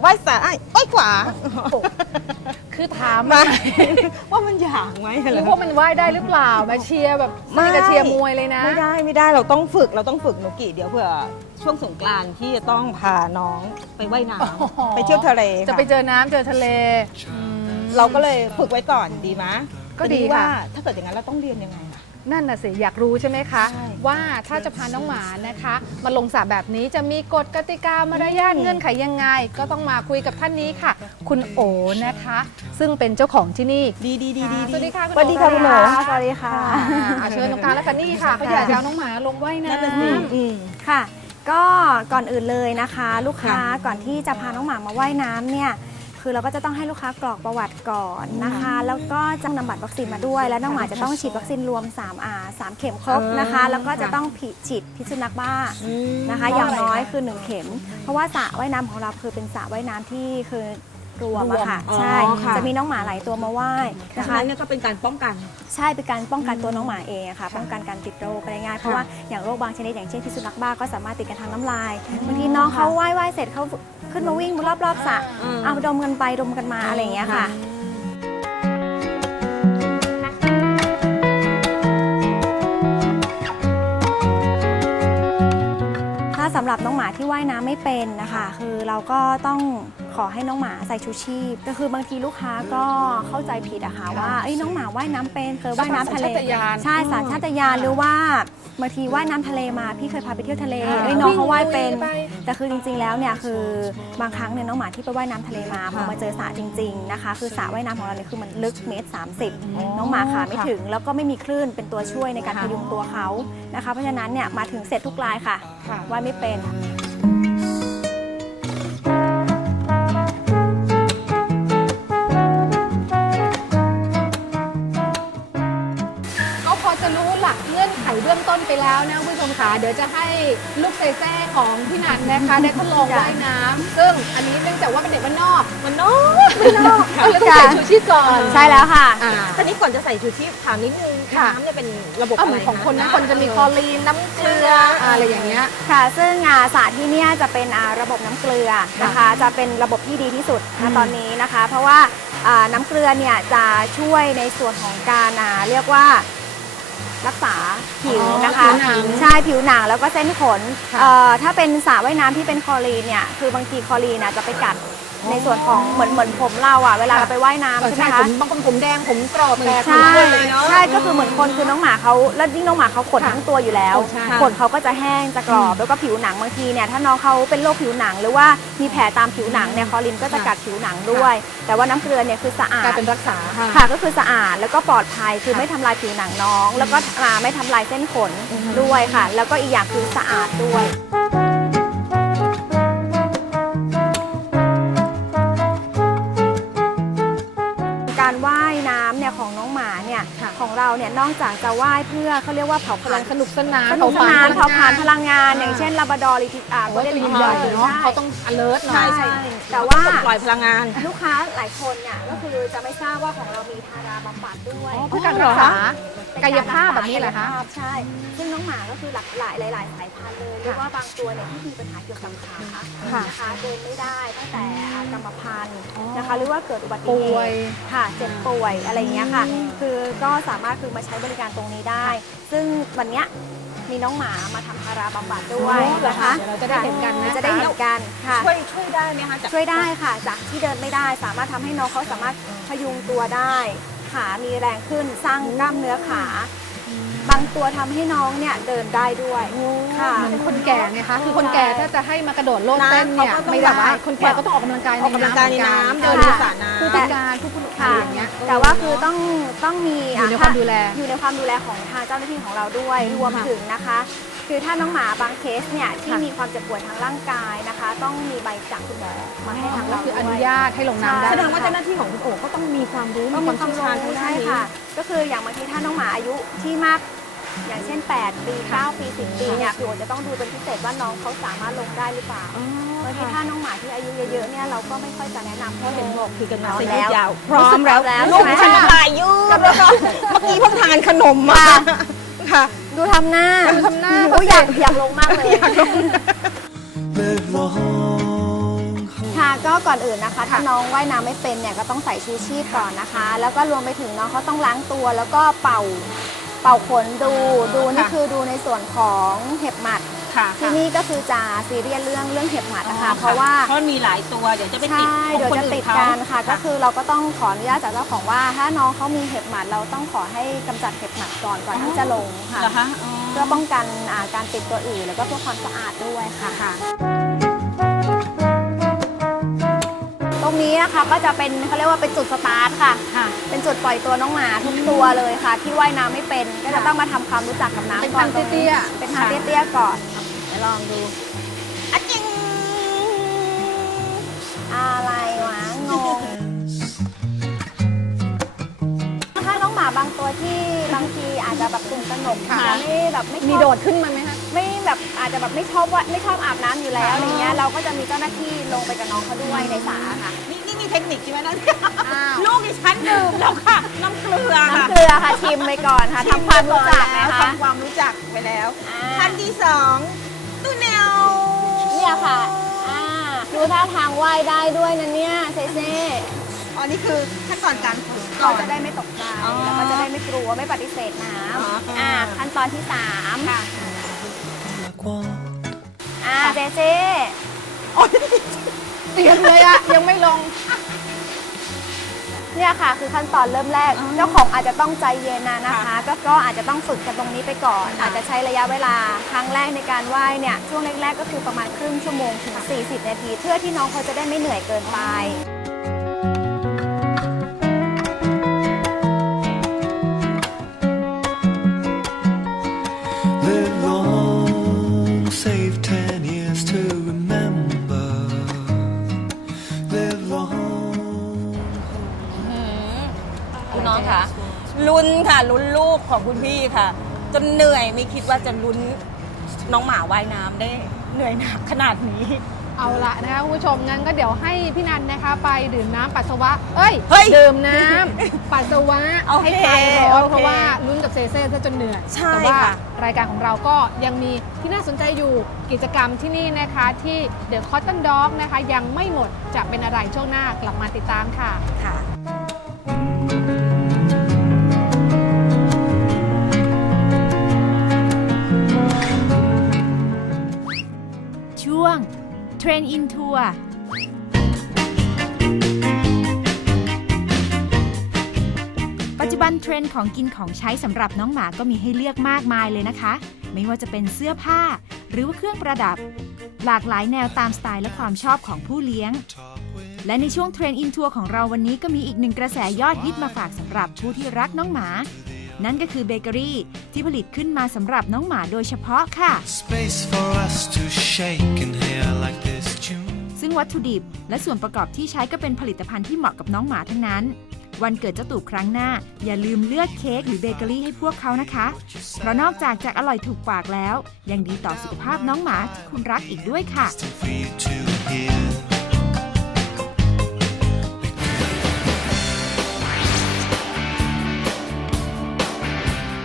ไหว้ซ้ายไหว้ขวา คือถามมามาว่ามันอย่างไหมหเหรรืออว่ามันว่ายได้หรือเปล่ามาเชียร์แบบไม่ไม่กับเชียร์มวยเลยนะ ไม่ได้ไม่ได้เราต้องฝึกเราต้องฝึกหนุกิเดี๋ยวเผื่อช่วงสงกรานต์ที่จะต้องพาน้องไปว่ายน้อ๋อำไปเที่ยวทะเลจะไปค่เจอน้ำเจอทะเลอืม เราก็เลยฝึกไว้ก่อนดีไหมก็ดีทีนี้ว่า ค่ะ ถ้าเกิดอย่างนั้นเราต้องเรียนยังไงอะ นั่นน่ะสิอยากรู้ใช่ไหมคะ ใช่ว่าถ้าจะพาน้องหมานะคะ มาลงสระแบบนี้จะมีกฎกติกามารยาทอืม เงื่อนไขยังไง ก็ต้องมาคุยกับท่านนี้ค่ะ คุณโอนะคะ ซึ่งเป็นเจ้าของที่นี่ ดีดีดีดีสวัสดีค่ะคุณสวัสดีค่ะโอ๋คุณโหนสวัสดีค่ะ อ่าเชิญน้องการและกันนี่ค่ะเขาอยากจะเอาน้องหมาลงว่ายนั่นน่ะน้ำสิอืมค่ะ ก็ก่อนอื่นเลยนะคะ ลูกค้าค่ะก่อนที่จะพาน้องหมามาว่ายน้ำเนี่ย คือเราก็จะต้องให้ลูกค้ากรอกประวัติก่อนนะคะ แล้วก็จะนำบัตรวัคซีนมาด้วย แล้วน้องหมาจะต้องฉีดวัคซีนรวม3อ่า3เข็มครบนะคะ แล้วก็จะต้องผิฉีดพิษสุนัขบ้าอืมนะคะ อย่างน้อยคือ 1 เข็ม เพราะว่าสระว่ายน้ำของเราคือเป็นสระว่ายน้ำที่คือ รวมอะค่ะ อ๋อใช่ ค่ะ จะมีน้องหมาหลายตัวมาว่ายนะนะคะคะเนี่ยก็เป็นการป้องกัน ใช่เป็นการป้องกันตัวน้องหมาเองอะค่ะ ป้องกันการติดโรคได้ง่ายเพราะว่าอย่างโรคบางชนิดอย่างเช่นพิษสุนัขบ้าก็สามารถติดกันทางน้ำลายบางทีน้องเขาว่ายว่ายเสร็จเขาขึ้นมาวิ่งรอบๆสระอืม เอาดมกันไปดมกันมาอะไรอย่างเงี้ยค่ะ ถ้าสำหรับน้องหมาที่ว่ายน้ำไม่เป็นนะคะ คือเราก็ต้อง ขอให้น้องหมาใส่ชูชีพ ก็คือบางทีลูกค้าก็เข้าใจผิดอะค่ะว่าเอ้ยน้องหมาว่ายน้ำเป็นเคยว่ายน้ำทะเล สัญชาตญาณใช่สัญชาตญาณหรือว่าบางทีว่ายน้ำทะเลมาพี่เคยพาไปเที่ยวทะเลอ่าเอ้ยน้องเขาว่ายเป็น วิ่งลุยไป แต่คือจริงๆแล้วเนี่ยคือบางครั้งเนี่ยน้องหมาที่ไปว่ายน้ำทะเลมาพอมาเจอสระจริง ๆนะคะ คือสระว่ายน้ำของเราเนี่ยคือมันลึกเมตรสามสิบน้องหมาขาไม่ถึง แล้วก็ไม่มีคลื่นเป็นตัวช่วยในการพยุงตัวเขานะคะ เพราะฉะนั้นเนี่ยมาถึงเสร็จทุกรายค่ะค่ะ ว่ายไม่เป็น นไปแล้วนะคุณผู้ชมค่ะเดี๋ยวจะให้ลูกเซเซ่ของพี่นันนะคะได้ทดลองว่ายน้ำซึ่งอันนี้เนื่องจากว่าเป็นเด็กบ้านนอกมันนอกมันนอกก็เลยต้องใส่ชูชีพก่อนใช่แล้วค่ะ อ่า ตอนนี้ก่อนจะใส่ชูชีพถามนิดนึงค่ะ น้ำเนี่ยเป็นระบบเอาอะเหไรมือนของคนนะคนจะมีคลอรีนน้ำเกลืออะไรอย่างเงี้ย ค่ะ ซึ่งอ่าสระที่เนี่ยจะเป็นอ่าระบบน้ำเกลือนะคะ จะเป็นระบบที่ดีที่สุดอืนะม ตอนนี้นะคะ เพราะว่าอ่าน้ำเกลือเนี่ยจะช่วยในส่วนของการอ่าเรียกว่า รักษาผิวนะคะผิวหนังใช่ผิวหนังแล้วก็เส้นขนค่ะ เอ่อถ้าเป็นสระว่ายน้ำที่เป็นคลอรีนเนี่ยคือบางทีคลอรีนน่ะจะไปกัด ในส่วนของเหมือนเหมือนผมเราอะเวลาเราไปว่ายน้ำเออใช่ไหมใช่คะผมบางคนผมแดงผมกรอบแตกใช่หมดเลยเนาะใช่ก็คือเหมือนคนคือน้องหมาเขาแล้วยิ่งน้องหมาเขาขนค่ะทั้งตัวอยู่แล้วโอ้ใช่ขนเขาก็จะแห้งจะกรอบแล้วก็ผิวหนังบางทีเนี่ยถ้าน้องเขาเป็นโรคผิวหนัง หรือว่ามีแผลตามผิวหนังเนี่ยคลอรินก็จะกัดผิวหนังด้วย แต่ว่าน้ำเกลือเนี่ยคือสะอากลายดเป็นรักษาค่ะก็คือสะอาดแล้วก็ปลอดภัยคือค่ะไม่ทำลายผิวหนังน้อง แล้วก็อ่าไม่ทำลายเส้นขนอือฮึด้วยค่ะ แล้วก็อีกอย่างคือสะอาดด้วย นี่ยของน้องหมาเนี่ยค่ะของเราเนี่ยนอกจากจะว่ายเพื่อเขาเรียกว่าเผาผกำลาลัญงสนุกสนานสนุกสนานเผาผลาญพลังงานอ่าอย่างเช่นลาบราดอร์ลิทิอ่าโอ้ยตัวใหญ่ๆเนาะเขาต้อง alert หน่ใช่อยใช่แต่ว่าปล่อยพลังงานลูกค้าหลายคนเนี่ยก็คือจะไม่ทราบว่าของเรามีทาราบำบัดด้วยอ๋อเพื่อการรักษากายภาพแบบนี้เหรอคะกายภาพใช่ ซึ่งน้องหมาก็คือหลากหลายหลาย ๆ สายพันธุ์เลยเรียกว่าบางตัวเนี่ยที่มีปัญหาเกี่ยวกับขาค่ะนะคะเดินไม่ได้ตั้งแต่อ่ากรรมพันธุ์อ๋อนะคะ หรือว่าเกิดอุบัติป่เหวยตุค่ะเจ็บป่วยอะไรอย่างเงี้ยค่ะคือก็สามารถคือมาใช้บริการตรงนี้ได้ ซึ่งวันเนี้ยมีน้องหมามาทำพาราบำบัดด้วยอ๋อเหรอนะคะเดี๋ยวเราจะได้เห็นกันนะจะได้เห็นกันค่ะ ช่วยช่วยได้ไหมคะจากช่วยได้ค่ะ จากที่เดินไม่ได้สามารถทำให้น้องเขาสามารถพยุงตัวได้ ขามีแรงขึ้นสร้างกล้ามเนื้อขา บางตัวทำให้น้องเนี่ยเดินได้ด้วยค่ะ เหมือนคนแก่ไงคะ คือคนแก่ถ้าจะให้มากระโดดโลดเต้นเนี่ยเขาก็ต้องไม่ได้ได้คนแก่ก็ต้องออกกำลังกายออกกำลังกายในน้ำเดินค่ะในสระน้ำ ผู้พิการผู้ผู้อะไรค่ะ อย่างเงี้ยแต่ว่าคือต้องต้องมีอยู่ในความดูแล อยู่ในความดูแลของทางเจ้าหน้าที่ของเราด้วยรวมค่ะถึงนะคะ คือถ้าน้องหมาบางเคสเนี่ยที่ค่ะมีความเจ็บป่วยทางร่างกายนะคะ ต้องมีใบจากคุณหมอมาให้ทางก็เราคืออด้นุวยญาตให้ลงน้ำได้แสดงว่าเจ้าหน้าที่ของคุณโอ๋ก็ต้องมีความรู้ต้องมีมีความความเชี่ยวชาญรู้ทางด้าใช่นนี้ค่ะ ก็คืออย่างบางทีถ้าน้องหมาอายุที่มากอย่างเช่น 8 ปี 9 ปี 10 ปีเนี่ยพี่โอจะต้องดูเป็นพิเศษว่าน้องเขาสามารถลงได้หรือเปล่าบางทีถ้าน้องหมาที่อายุเยอะๆเนี่ยเราก็ไม่ค่อยจะแนะนำเพราะเห็นบอกคือกันมาพร้อมเสร็จแล้วยาวพร้อมแล้วแล้วลูกใช่ไหมฉันน้ำลายยืดแล้วก็เมื่อกี้เพิ่งทานขนมมาค่ะ ดูทำหน้าดูทำหน้าเขาอยากอยากลงมากเลย ค่ะก็ก่อนอื่นนะคะ ถ้าน้องว่ายน้ำไม่เป็นเนี่ยก็ต้องใส่ชูชีพก่อนนะคะ แล้วก็รวมไปถึงน้องเขาต้องล้างตัว แล้วก็เป่าเป่าขนดูดูนี่คือดูในส่วนของเห็บหมัด ค่ะ ที่นี่ก็คือจะซีเรียสเรื่องเรื่องเห็บหมัดนะคะ เพราะว่าเพราะมีหลายตัวเดี๋ยวจะไปใช่ติดของเดี๋ยวคนจะอื่ติดเขากันค่ะ ก็คือเราก็ต้องขออนุญาตจากเจ้าของว่า ถ้าน้องเขามีเห็บหมัดเราต้องขอให้กำจัดเห็บหมัดก่อนก่อนที่จะลงค่ะเหรอคะอ๋อเพื่อป้องกันอ่าการติดตัวอื่น แล้วก็เพื่อความสะอาดด้วยค่ะค่ะตรงนี้นะคะก็จะเป็นเขาเรียกว่าเป็นจุดสตาร์ทค่ะค่ะเป็นจุดปล่อยตัวน้องหมาทุกตัวเลยค่ะ ที่ว่ายน้ำไม่เป็นก็จะต้องมาทำความรู้จักกับน้ำเป็นก่อนทางเตี้ยๆเป็นทางเตี้ยๆก่อนเดี๋ยว ลองดูอะจริงอะไรวะ งง ถ้าน้องหมาบางตัวที่บางทีอาจจะแบบตื่นตระหนกค่ะไม่แบบไม่ชอบมีโดดขึ้นมาไหมคะ ไม่แบบอาจจะแบบไม่ชอบว่าไม่ชอบอาบน้ำอยู่แล้วค่ะอะไรเงี้ยเราก็จะมีเจ้าหน้าที่ลงไปกับน้องเขาด้วยในสระค่ะ นี่นี่มีเทคนิคใช่ไหมนั่นอ้าว ลูกดิฉันดื่มแล้วค่ะ น้ำเกลือค่ะน้ำเกลือค่ะชิมไปก่อนค่ะทำความรู้จักแล้นะวคะ ทำความรู้จักไปแล้ว อ่าท่านที่สอง ตู้แนวเนี่ยค่ะ อ่า ดูท่าทางว่ายได้ด้วยนะเนี่ยเซเซ่อ๋อนี่คือขั้นตอนการฝึกก่เราอน จะได้ไม่ตกใจอ๋อแล้วก็จะได้ไม่กลัวไม่ปฏิเสธน้อ๋อำอ่า อ่า ขั้นตอนที่สามค่ะ อ่าเซเซ่เตรียมเลยอะยังไม่ลง เนี่ยค่ะ คือขั้นตอนเริ่มแรกอ๋อเจ้าของอาจจะต้องใจเย็นนะนะคะค่ะก็ก็อาจจะต้องฝึกกันตรงนี้ไปก่อนค่ะอาจจะใช้ระยะเวลาครั้งแรกในการว่ายเนี่ยช่วงแรกๆ ก็คือประมาณครึ่งชั่วโมงถึง 40 นาที เพื่อที่น้องเขาจะได้ไม่เหนื่อยเกินไป ลุ้นค่ะลุ้นลูกของคุณพี่ค่ะ จนเหนื่อยไม่คิดว่าจะลุ้นน้องหมาว่ายน้ำได้เหนื่อยหนักขนาดนี้ เอาละนะคะคุณผู้ชมงั้นก็เดี๋ยวให้พี่นันนะคะ ไปดื่มน้ำปัสสาวะ เอ้ยเฮ้ยดื่มน้ำ ปัสสาวะโอเคให้คลายร้อนโอเคเพราะว่าลุ้นกับเซเซ่ซะจนเหนื่อยใช่แต่ว่าค่ะ รายการของเราก็ยังมีที่น่าสนใจอยู่กิจกรรมที่นี่นะคะ ที่เดอะคอตตันด็อกนะคะ ยังไม่หมดจะเป็นอะไรช่วงหน้ากลับมาติดตามค่ะ ค่ะ Train in Tour ปัจจุบันเทรนด์ของกินของใช้สำหรับน้องหมาก็มีให้เลือกมากมายเลยนะคะ ไม่ว่าจะเป็นเสื้อผ้า หรือว่าเครื่องประดับ หลากหลายแนวตามสไตล์และความชอบของผู้เลี้ยง และในช่วงเทรนด์อินทัวร์ของเราวันนี้ก็มีอีกหนึ่งกระแสยอดฮิตมาฝากสำหรับผู้ที่รักน้องหมา นั่นก็คือเบเกอรี่ที่ผลิตขึ้นมาสำหรับน้องหมาโดยเฉพาะค่ะ Space for us to shake and hear like this tune. ซึ่งวัตถุดิบและส่วนประกอบที่ใช้ก็เป็นผลิตภัณฑ์ที่เหมาะกับน้องหมาทั้งนั้น วันเกิดเจ้าตู่ครั้งหน้า อย่าลืมเลือกเค้กหรือเบเกอรี่ให้พวกเขานะคะ เพราะนอกจากจะอร่อยถูกปากแล้ว ยังดีต่อสุขภาพน้องหมาที่คุณรักอีกด้วยค่ะ For you to hear.